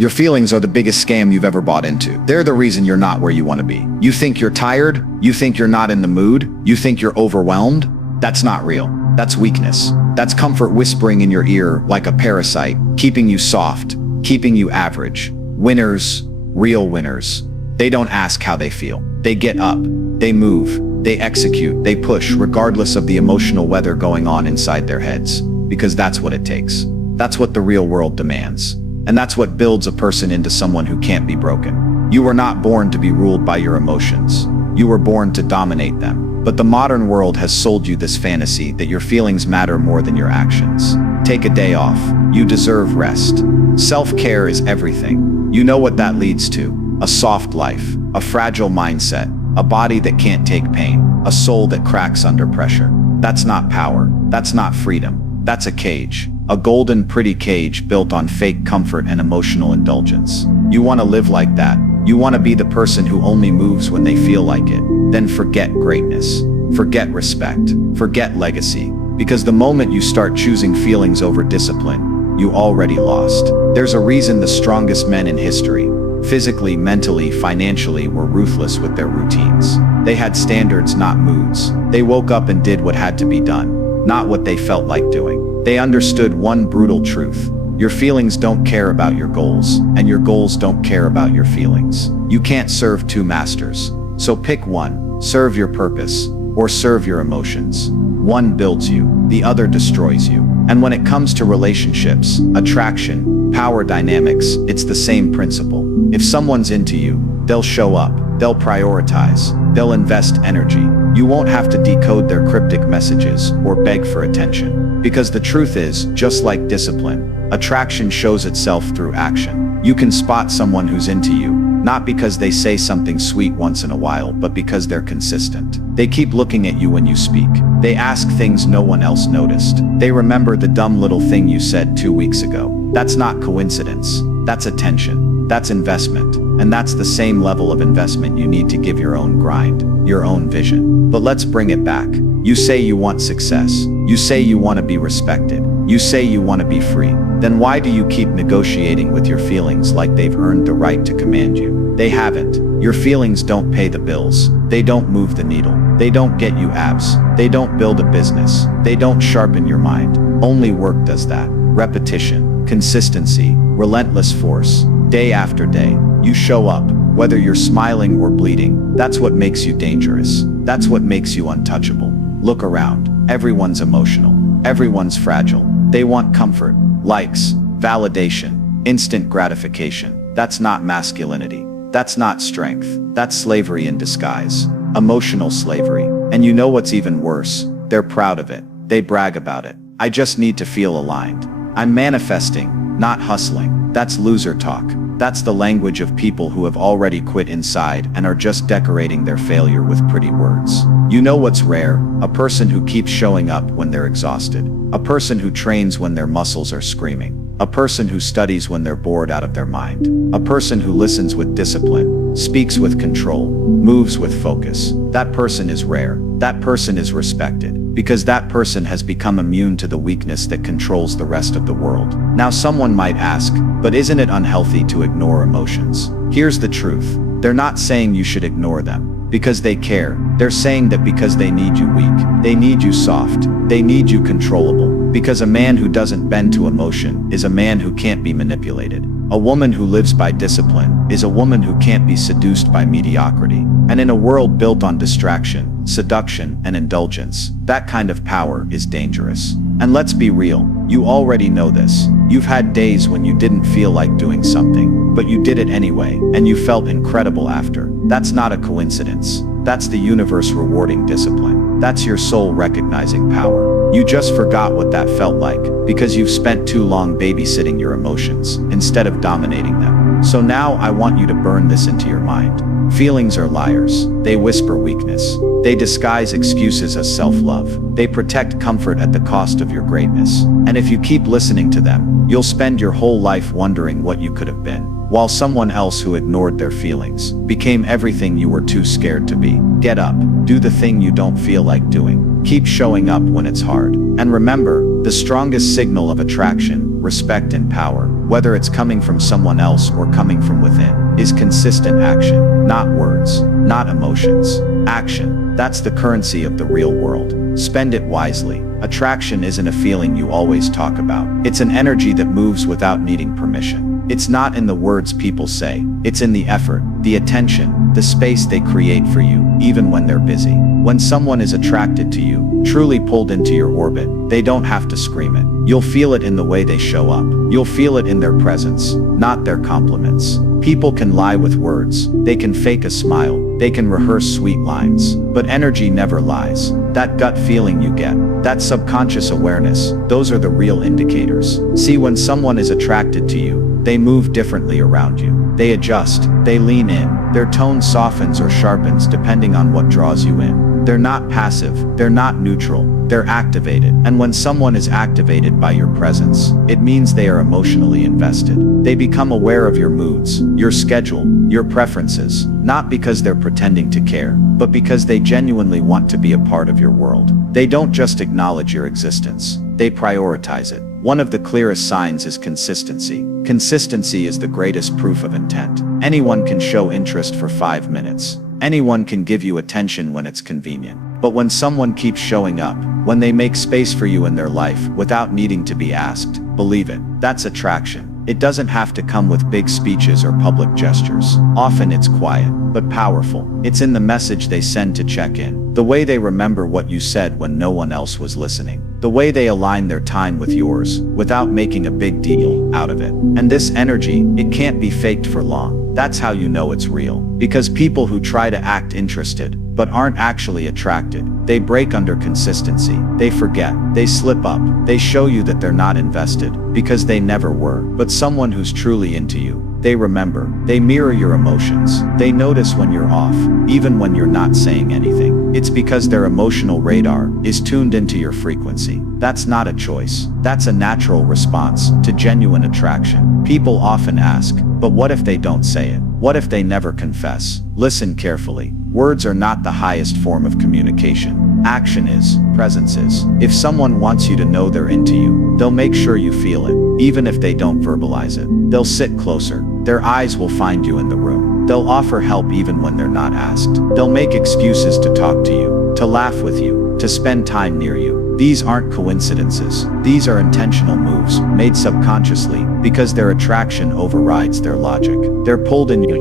Your feelings are the biggest scam you've ever bought into. They're the reason you're not where you want to be. You think you're tired? You think you're not in the mood? You think you're overwhelmed? That's not real. That's weakness. That's comfort whispering in your ear like a parasite, keeping you soft, keeping you average. Winners, real winners, they don't ask how they feel. They get up, they move, they execute, they push, regardless of the emotional weather going on inside their heads. Because that's what it takes. That's what the real world demands. And that's what builds a person into someone who can't be broken. You were not born to be ruled by your emotions. You were born to dominate them. But the modern world has sold you this fantasy that your feelings matter more than your actions. Take a day off. You deserve rest. Self-care is everything. You know what that leads to. A soft life, a fragile mindset, a body that can't take pain, a soul that cracks under pressure. That's not power. That's not freedom. That's a cage. A golden, pretty cage built on fake comfort and emotional indulgence. You want to live like that. You want to be the person who only moves when they feel like it. Then forget greatness. Forget respect. Forget legacy. Because the moment you start choosing feelings over discipline, you already lost. There's a reason the strongest men in history, physically, mentally, financially, were ruthless with their routines. They had standards, not moods. They woke up and did what had to be done, not what they felt like doing. They understood one brutal truth. Your feelings don't care about your goals, and your goals don't care about your feelings. You can't serve two masters. So pick one, serve your purpose, or serve your emotions. One builds you, the other destroys you. And when it comes to relationships, attraction, power dynamics, it's the same principle. If someone's into you, they'll show up, they'll prioritize, they'll invest energy. You won't have to decode their cryptic messages or beg for attention. Because the truth is, just like discipline, attraction shows itself through action. You can spot someone who's into you, not because they say something sweet once in a while, but because they're consistent. They keep looking at you when you speak. They ask things no one else noticed. They remember the dumb little thing you said 2 weeks ago. That's not coincidence. That's attention. That's investment. And that's the same level of investment you need to give your own grind, your own vision. But let's bring it back. You say you want success. You say you want to be respected. You say you want to be free. Then why do you keep negotiating with your feelings like they've earned the right to command you? They haven't. Your feelings don't pay the bills. They don't move the needle. They don't get you abs. They don't build a business. They don't sharpen your mind. Only work does that. Repetition, consistency, relentless force. Day after day, you show up, whether you're smiling or bleeding. That's what makes you dangerous. That's what makes you untouchable. Look around. Everyone's emotional. Everyone's fragile. They want comfort, likes, validation, instant gratification. That's not masculinity. That's not strength. That's slavery in disguise. Emotional slavery. And you know what's even worse? They're proud of it. They brag about it. I just need to feel aligned. I'm manifesting, not hustling. That's loser talk. That's the language of people who have already quit inside and are just decorating their failure with pretty words. You know what's rare? A person who keeps showing up when they're exhausted. A person who trains when their muscles are screaming. A person who studies when they're bored out of their mind. A person who listens with discipline, speaks with control, moves with focus. That person is rare. That person is respected. Because that person has become immune to the weakness that controls the rest of the world. Now someone might ask, but isn't it unhealthy to ignore emotions? Here's the truth. They're not saying you should ignore them because they care. They're saying that because they need you weak. They need you soft. They need you controllable. Because a man who doesn't bend to emotion is a man who can't be manipulated. A woman who lives by discipline is a woman who can't be seduced by mediocrity. And in a world built on distraction, seduction, and indulgence, that kind of power is dangerous. And let's be real, you already know this. You've had days when you didn't feel like doing something, but you did it anyway, and you felt incredible after. That's not a coincidence. That's the universe rewarding discipline. That's your soul recognizing power. You just forgot what that felt like, because you've spent too long babysitting your emotions, instead of dominating them. So now I want you to burn this into your mind. Feelings are liars. They whisper weakness. They disguise excuses as self-love. They protect comfort at the cost of your greatness. And if you keep listening to them, you'll spend your whole life wondering what you could have been, while someone else who ignored their feelings became everything you were too scared to be. Get up. Do the thing you don't feel like doing. Keep showing up when it's hard. And remember, the strongest signal of attraction, respect, and power, whether it's coming from someone else or coming from within, is consistent action. Not words, not emotions. Action. That's the currency of the real world. Spend it wisely. Attraction isn't a feeling you always talk about. It's an energy that moves without needing permission. It's not in the words people say. It's in the effort, the attention, the space they create for you, even when they're busy. When someone is attracted to you, truly pulled into your orbit, they don't have to scream it. You'll feel it in the way they show up. You'll feel it in their presence, not their compliments. People can lie with words. They can fake a smile. They can rehearse sweet lines. But energy never lies. That gut feeling you get, that subconscious awareness, those are the real indicators. See, when someone is attracted to you, they move differently around you. They adjust, they lean in, their tone softens or sharpens depending on what draws you in. They're not passive, they're not neutral, they're activated. And when someone is activated by your presence, it means they are emotionally invested. They become aware of your moods, your schedule, your preferences, not because they're pretending to care, but because they genuinely want to be a part of your world. They don't just acknowledge your existence, they prioritize it. One of the clearest signs is consistency. Consistency is the greatest proof of intent. Anyone can show interest for 5 minutes. Anyone can give you attention when it's convenient. But when someone keeps showing up, when they make space for you in their life without needing to be asked, believe it, that's attraction. It doesn't have to come with big speeches or public gestures. Often it's quiet, but powerful. It's in the message they send to check in, the way they remember what you said when no one else was listening, the way they align their time with yours without making a big deal out of it. And this energy, it can't be faked for long. That's how you know it's real. Because people who try to act interested, but aren't actually attracted, they break under consistency. They forget, they slip up, they show you that they're not invested, because they never were. But someone who's truly into you, they remember, they mirror your emotions, they notice when you're off, even when you're not saying anything. It's because their emotional radar is tuned into your frequency. That's not a choice. That's a natural response to genuine attraction. People often ask, but what if they don't say it? What if they never confess? Listen carefully. Words are not the highest form of communication. Action is, presence is. If someone wants you to know they're into you, they'll make sure you feel it, even if they don't verbalize it. They'll sit closer. Their eyes will find you in the room. They'll offer help even when they're not asked. They'll make excuses to talk to you, to laugh with you, to spend time near you. These aren't coincidences. These are intentional moves, made subconsciously, because their attraction overrides their logic. They're pulled in your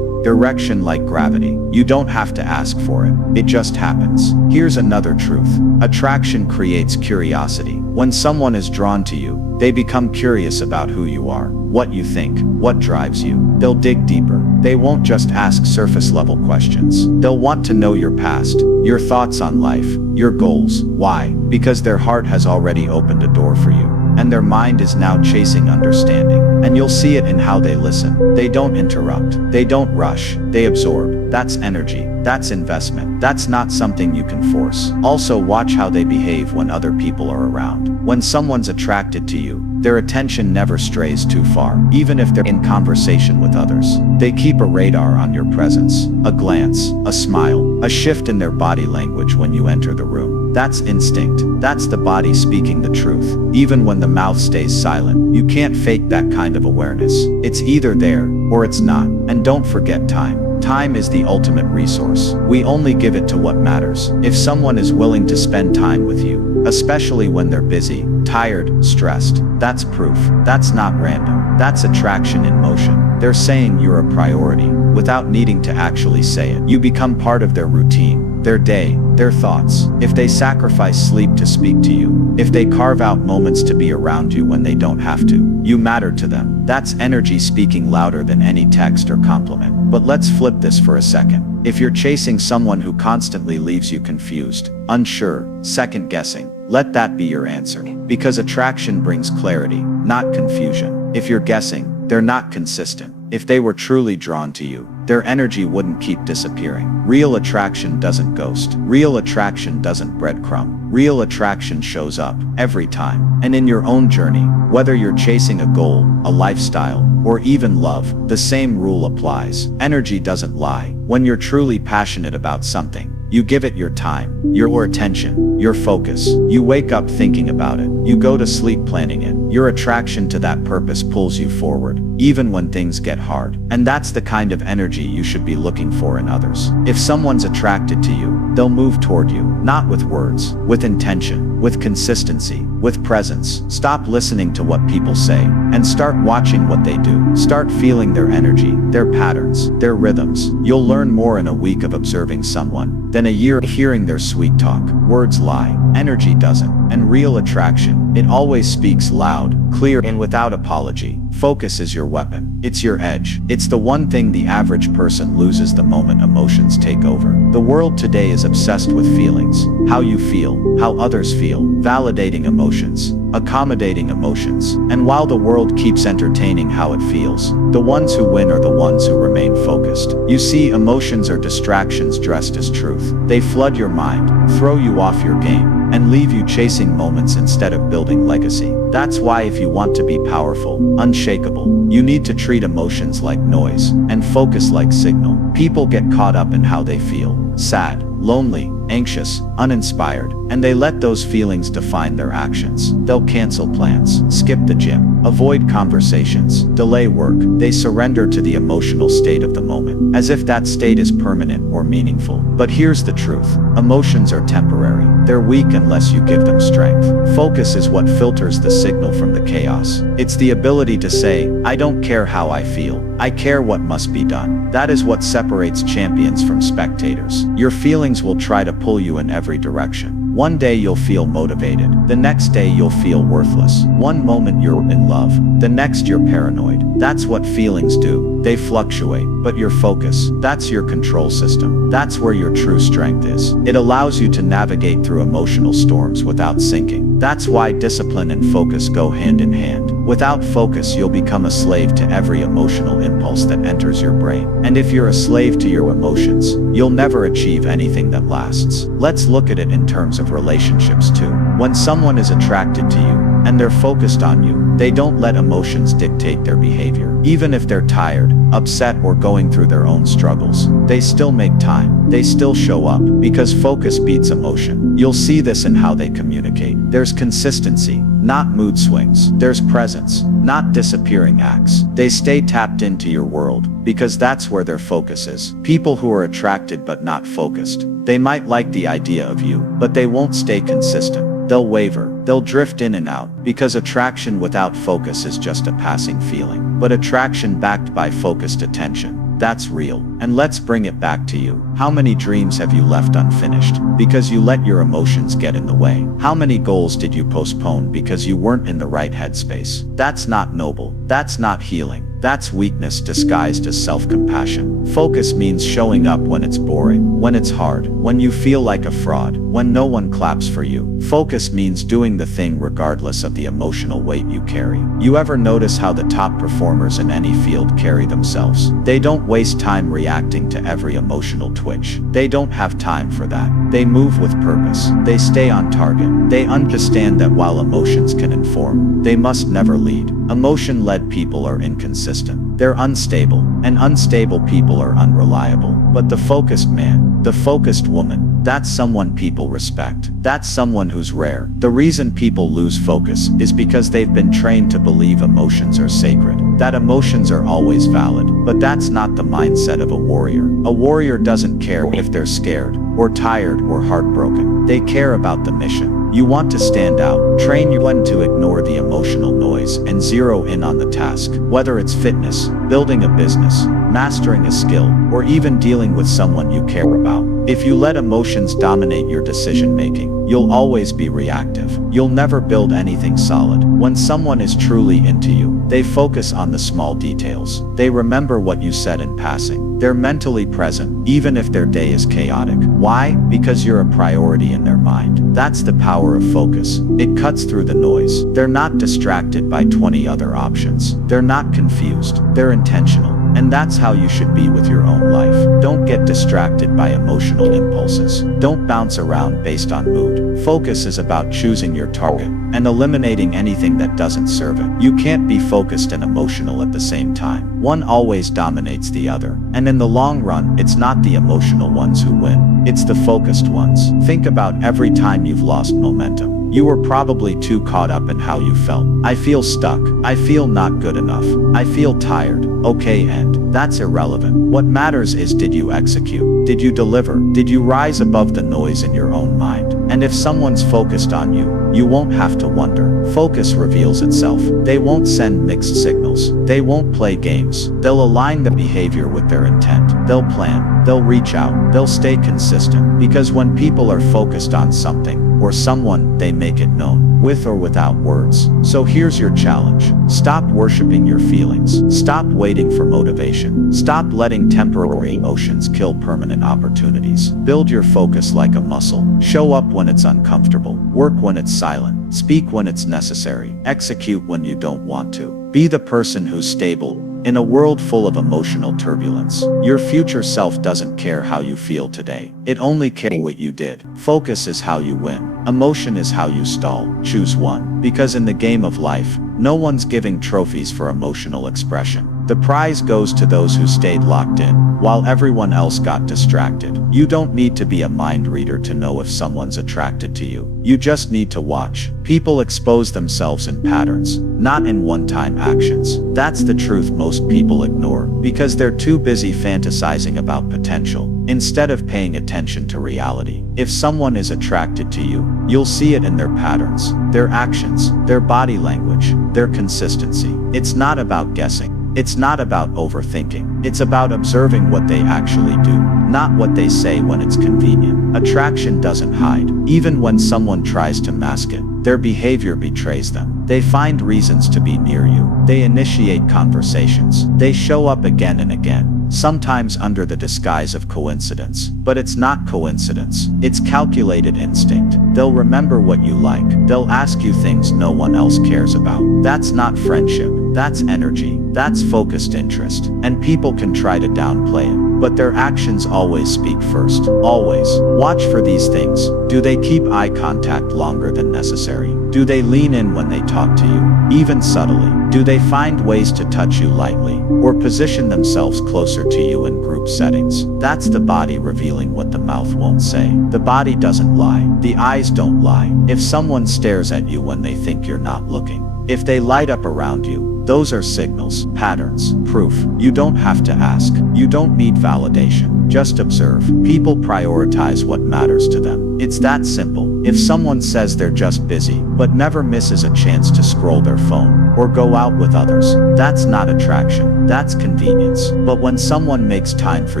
direction like gravity. You don't have to ask for it. It just happens. Here's another truth. Attraction creates curiosity. When someone is drawn to you, they become curious about who you are, what you think, what drives you. They'll dig deeper. They won't just ask surface-level questions. They'll want to know your past, your thoughts on life, your goals. Why? Because their heart has already opened a door for you, and their mind is now chasing understanding. And you'll see it in how they listen. They don't interrupt. They don't rush. They absorb. That's energy. That's investment. That's not something you can force. Also, watch how they behave when other people are around. When someone's attracted to you, their attention never strays too far, even if they're in conversation with others. They keep a radar on your presence, a glance, a smile, a shift in their body language when you enter the room. That's instinct. That's the body speaking the truth. Even when the mouth stays silent, you can't fake that kind of awareness. It's either there, or it's not. And don't forget time. Time is the ultimate resource. We only give it to what matters. If someone is willing to spend time with you, especially when they're busy, tired, stressed, that's proof. That's not random. That's attraction in motion. They're saying you're a priority, without needing to actually say it. You become part of their routine, their day, their thoughts. If they sacrifice sleep to speak to you, if they carve out moments to be around you when they don't have to, you matter to them. That's energy speaking louder than any text or compliment. But let's flip this for a second. If you're chasing someone who constantly leaves you confused, unsure, second guessing, let that be your answer. Because attraction brings clarity, not confusion. If you're guessing, they're not consistent. If they were truly drawn to you, their energy wouldn't keep disappearing. Real attraction doesn't ghost. Real attraction doesn't breadcrumb. Real attraction shows up every time. And in your own journey, whether you're chasing a goal, a lifestyle, or even love, the same rule applies. Energy doesn't lie. When you're truly passionate about something, You give it your time, your attention, your focus. You wake up thinking about it. You go to sleep planning it. Your attraction to that purpose pulls you forward, even when things get hard. And that's the kind of energy you should be looking for in others. If someone's attracted to you, they'll move toward you, not with words, with intention, with consistency, with presence. Stop listening to what people say and start watching what they do. Start feeling their energy, their patterns, their rhythms. You'll learn more in a week of observing someone than a year hearing their sweet talk. Words lie, energy doesn't. And real attraction, it always speaks loud, clear, and without apology. Focus is your weapon. It's your edge. It's the one thing the average person loses the moment emotions take over. The world today is obsessed with feelings. How you feel, how others feel, validating emotions, accommodating emotions. And while the world keeps entertaining how it feels, the ones who win are the ones who remain focused. You see, emotions are distractions dressed as truth. They flood your mind, throw you off your game, and leave you chasing moments instead of building legacy. That's why if you want to be powerful, unshakable, you need to treat emotions like noise and focus like signal. People get caught up in how they feel, sad, lonely, anxious, uninspired, and they let those feelings define their actions. They'll cancel plans, skip the gym, avoid conversations, delay work. They surrender to the emotional state of the moment, as if that state is permanent or meaningful. But here's the truth. Emotions are temporary. They're weak unless you give them strength. Focus is what filters the signal from the chaos. It's the ability to say, I don't care how I feel. I care what must be done. That is what separates champions from spectators. Your feelings will try to pull you in every direction. One day you'll feel motivated. The next day you'll feel worthless. One moment you're in love. The next you're paranoid. That's what feelings do. They fluctuate. But your focus, that's your control system. That's where your true strength is. It allows you to navigate through emotional storms without sinking. That's why discipline and focus go hand in hand. Without focus, you'll become a slave to every emotional impulse that enters your brain. And if you're a slave to your emotions, you'll never achieve anything that lasts. Let's look at it in terms of relationships too. When someone is attracted to you, and they're focused on you, they don't let emotions dictate their behavior. Even if they're tired, upset, or going through their own struggles, they still make time. They still show up, because focus beats emotion. You'll see this in how they communicate. There's consistency, not mood swings. There's presence, not disappearing acts. They stay tapped into your world, because that's where their focus is. People who are attracted but not focused, they might like the idea of you, but they won't stay consistent. They'll waver, they'll drift in and out, because attraction without focus is just a passing feeling. But attraction backed by focused attention, that's real. And let's bring it back to you. How many dreams have you left unfinished because you let your emotions get in the way? How many goals did you postpone because you weren't in the right headspace? That's not noble. That's not healing. That's weakness disguised as self-compassion. Focus means showing up when it's boring, when it's hard, when you feel like a fraud, when no one claps for you. Focus means doing the thing regardless of the emotional weight you carry. You ever notice how the top performers in any field carry themselves? They don't waste time reacting to every emotional twitch. They don't have time for that. They move with purpose. They stay on target. They understand that while emotions can inform, they must never lead. Emotion-led people are inconsistent. They're unstable, and unstable people are unreliable. But the focused man, the focused woman, that's someone people respect. That's someone who's rare. The reason people lose focus is because they've been trained to believe emotions are sacred, that emotions are always valid. But that's not the mindset of a warrior. A warrior doesn't care if they're scared, or tired, or heartbroken. They care about the mission. You want to stand out, train your mind to ignore the emotional noise and zero in on the task. Whether it's fitness, building a business, mastering a skill, or even dealing with someone you care about. If you let emotions dominate your decision-making, you'll always be reactive. You'll never build anything solid. When someone is truly into you, they focus on the small details. They remember what you said in passing. They're mentally present, even if their day is chaotic. Why? Because you're a priority in their mind. That's the power of focus. It cuts through the noise. They're not distracted by 20 other options. They're not confused. They're intentional. And that's how you should be with your own life. Don't get distracted by emotional impulses. Don't bounce around based on mood. Focus is about choosing your target and eliminating anything that doesn't serve it. You can't be focused and emotional at the same time. One always dominates the other. And in the long run, it's not the emotional ones who win. It's the focused ones. Think about every time you've lost momentum. You were probably too caught up in how you felt. I feel stuck. I feel not good enough. I feel tired. Okay, and that's irrelevant. What matters is, did you execute? Did you deliver? Did you rise above the noise in your own mind? And if someone's focused on you, you won't have to wonder. Focus reveals itself. They won't send mixed signals. They won't play games. They'll align the behavior with their intent. They'll plan. They'll reach out. They'll stay consistent. Because when people are focused on something or someone, they make it known, with or without words. So here's your challenge. Stop worshiping your feelings. Stop waiting for motivation. Stop letting temporary emotions kill permanent opportunities. Build your focus like a muscle. Show up when it's uncomfortable. Work when it's silent. Speak when it's necessary. Execute when you don't want to. Be the person who's stable in a world full of emotional turbulence. Your future self doesn't care how you feel today. It only cares what you did. Focus is how you win. Emotion is how you stall. Choose one. Because in the game of life, no one's giving trophies for emotional expression. The prize goes to those who stayed locked in, while everyone else got distracted. You don't need to be a mind reader to know if someone's attracted to you. You just need to watch. People expose themselves in patterns, not in one-time actions. That's the truth most people ignore, because they're too busy fantasizing about potential, instead of paying attention to reality. If someone is attracted to you, you'll see it in their patterns, their actions, their body language, their consistency. It's not about guessing. It's not about overthinking. It's about observing what they actually do, not what they say when it's convenient. Attraction doesn't hide. Even when someone tries to mask it, their behavior betrays them. They find reasons to be near you. They initiate conversations. They show up again and again, sometimes under the disguise of coincidence. But it's not coincidence. It's calculated instinct. They'll remember what you like. They'll ask you things no one else cares about. That's not friendship. That's energy. That's focused interest. And people can try to downplay it, but their actions always speak first. Always. Watch for these things. Do they keep eye contact longer than necessary? Do they lean in when they talk to you, even subtly? Do they find ways to touch you lightly, or position themselves closer to you in group settings? That's the body revealing what the mouth won't say. The body doesn't lie. The eyes don't lie. If someone stares at you when they think you're not looking, if they light up around you, those are signals, patterns, proof. You don't have to ask. You don't need validation. Just observe. People prioritize what matters to them. It's that simple. If someone says they're just busy, but never misses a chance to scroll their phone or go out with others, that's not attraction. That's convenience. But when someone makes time for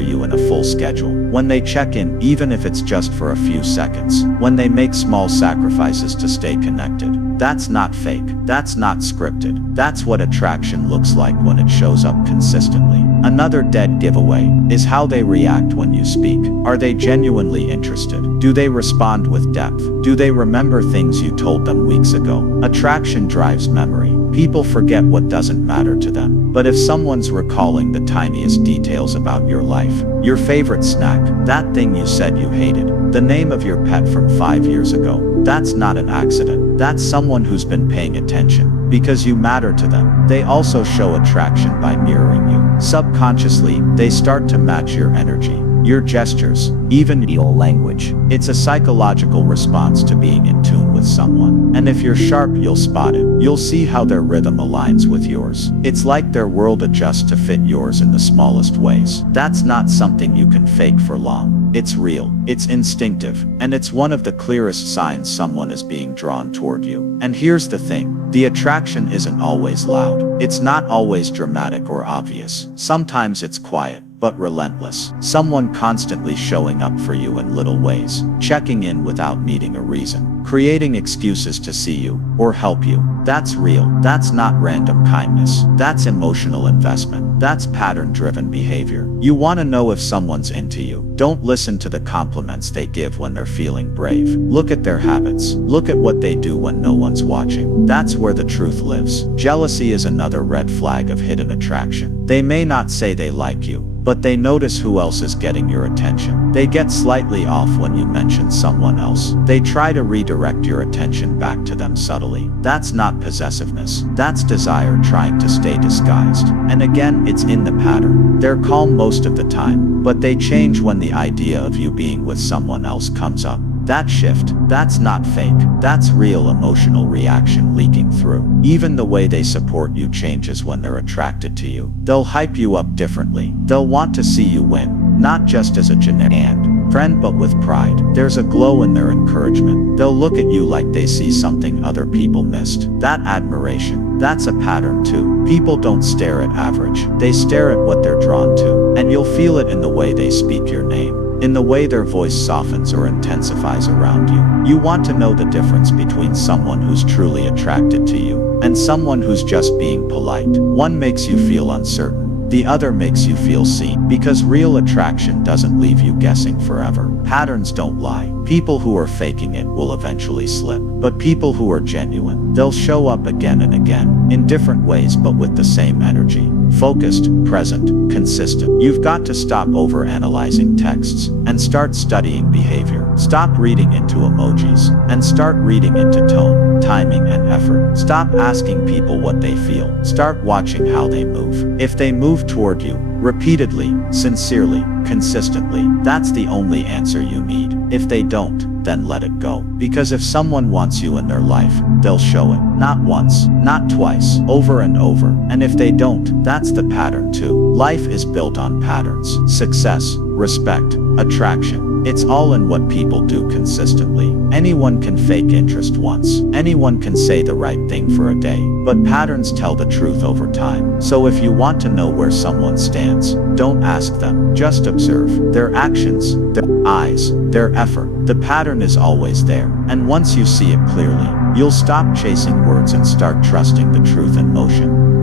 you in a full schedule, when they check in even if it's just for a few seconds, when they make small sacrifices to stay connected, that's not fake. That's not scripted. That's what attraction looks like when it shows up consistently. Another dead giveaway is how they react when you speak. Are they genuinely interested? Do they respond with depth? Do they remember things you told them weeks ago? Attraction drives memory. People forget what doesn't matter to them. But if someone's recalling the tiniest details about your life, your favorite snack, that thing you said you hated, the name of your pet from 5 years ago, that's not an accident. That's someone who's been paying attention, because you matter to them. They also show attraction by mirroring you. Subconsciously, they start to match your energy, your gestures, even your language. It's a psychological response to being in tune with someone. And if you're sharp, you'll spot it. You'll see how their rhythm aligns with yours. It's like their world adjusts to fit yours in the smallest ways. That's not something you can fake for long. It's real, it's instinctive, and it's one of the clearest signs someone is being drawn toward you. And here's the thing. The attraction isn't always loud. It's not always dramatic or obvious. Sometimes it's quiet. but relentless. Someone constantly showing up for you in little ways, checking in without needing a reason, creating excuses to see you or help you. That's real. That's not random kindness. That's emotional investment. That's pattern-driven behavior. You want to know if someone's into you. Don't listen to the compliments they give when they're feeling brave. Look at their habits. Look at what they do when no one's watching. That's where the truth lives. Jealousy is another red flag of hidden attraction. They may not say they like you, but they notice who else is getting your attention. They get slightly off when you mention someone else. They try to redirect your attention back to them subtly. That's not possessiveness. That's desire trying to stay disguised. And again, it's in the pattern. They're calm most of the time, but they change when the idea of you being with someone else comes up. That shift, that's not fake. That's real emotional reaction leaking through. Even the way they support you changes when they're attracted to you. They'll hype you up differently. They'll want to see you win, not just as a generic friend but with pride. There's a glow in their encouragement. They'll look at you like they see something other people missed. That admiration, that's a pattern too. People don't stare at average. They stare at what they're drawn to. And you'll feel it in the way they speak your name, in the way their voice softens or intensifies around you. You want to know the difference between someone who's truly attracted to you and someone who's just being polite. One makes you feel uncertain. The other makes you feel seen, because real attraction doesn't leave you guessing forever. Patterns don't lie. People who are faking it will eventually slip. But people who are genuine, they'll show up again and again, in different ways but with the same energy. Focused, present, consistent. You've got to stop overanalyzing texts and start studying behavior. Stop reading into emojis and start reading into tone, timing, and effort. Stop asking people what they feel. Start watching how they move. If they move toward you, repeatedly, sincerely, consistently, that's the only answer you need. If they don't, then let it go. Because if someone wants you in their life, they'll show it. Not once, not twice, over and over. And if they don't, that's the pattern too. Life is built on patterns. Success, respect, attraction. It's all in what people do consistently. Anyone can fake interest once. Anyone can say the right thing for a day. But patterns tell the truth over time. So if you want to know where someone stands, don't ask them. Just observe their actions, their eyes, their effort. The pattern is always there. And once you see it clearly, you'll stop chasing words and start trusting the truth in motion.